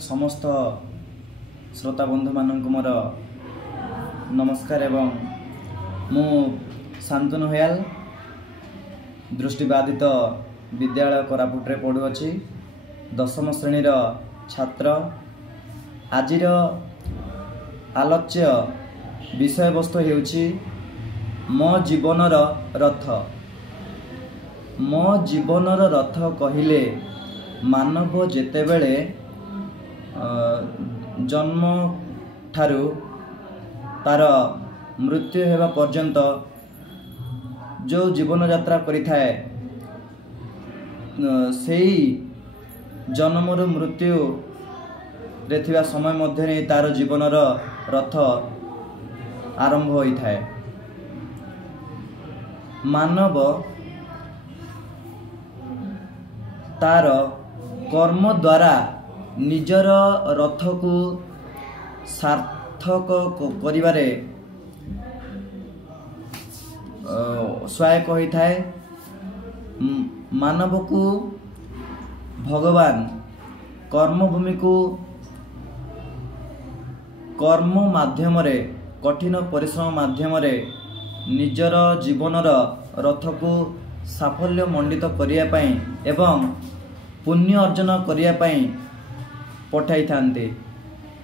समस्त श्रोता बंधु मानक मोर नमस्कार एवं मु शांतनु हयाल दृष्टिबाधित विद्यालय कोरापुट रे पढ़ुअछि 10म श्रेणीर छात्र। आजिर आलोच्य विषय वस्तु हेउछि मो जीवनर रथ। मो जीवनर रथ कहिले मानव जेतेबेले जन्म ठारू तार मृत्यु हेबा पर्यंत जो जीवन यात्रा करि थाए सेही जन्मर मृत्यु रे थिबा समय मध्य तार जीवनर रथ आरंभ होई थाए। मानव तार कर्म द्वारा निजर रथ को सार्थक करिबारे सहायक होई थाए। मानव को भगवान कर्मभूमि को कर्म माध्यम रे कठिन परिश्रम माध्यम रे निजर जीवनर रथ को साफल्य मंडित करिया पई एवं पुण्य अर्जन करिया पई पठाई थांते।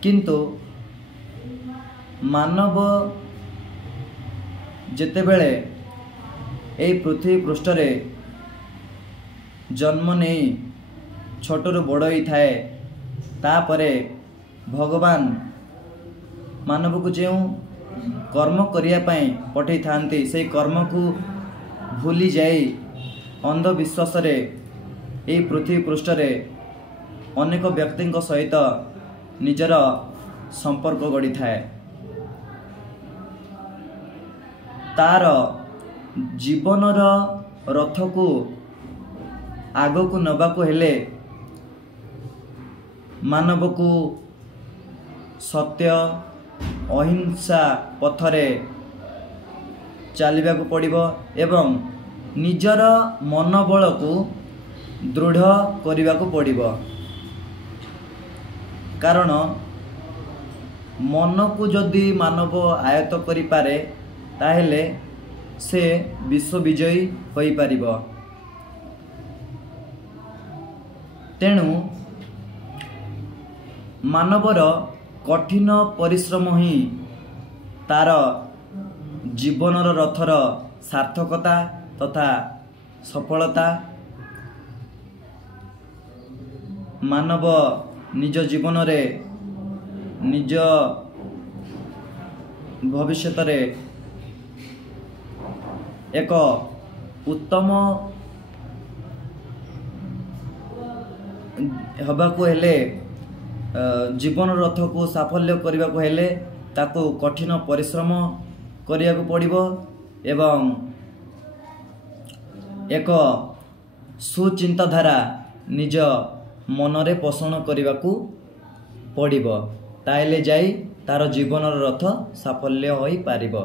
किंतु मानव जेतेबेले एई पृथ्वी पृष्ठ रे जन्म नहीं छोटरू बड़ ही थाए तापरे भगवान मानव को जो कर्म करिया पई पठाई थांते से कर्म को भूली जाई अंधविश्वास रे एई पृथ्वी पृष्ठ रे अनेक व्यक्ति सहित निजर संपर्क गढ़ी थाए। तार जीवनर रथ को आग को नबा को हेले मानव को सत्य अहिंसा पथरे चलवा को पड़िबो एवं निजर मनोबल को दृढ़ करने को पड़िबो। कारण मन को जदि मानव आयत्त करि पारे ताहेले से विश्व विजयी होई पारिबो। तेणु मानवर कठिन परिश्रम ही तार जीवनर रथर सार्थकता तथा सफलता। मानव निज जीवन रे निज भविष्यत रे एक उत्तम हबा को हेले जीवन रथ को साफल्य करने को हेले ताको कठिन परिश्रम करिया को पड़िबो एवं एक सुचिंताधारा निज मनरे पोषण करने को पड़िबो। ताइले जाई तार जीवनर रथ साफल्य होई पारिबो।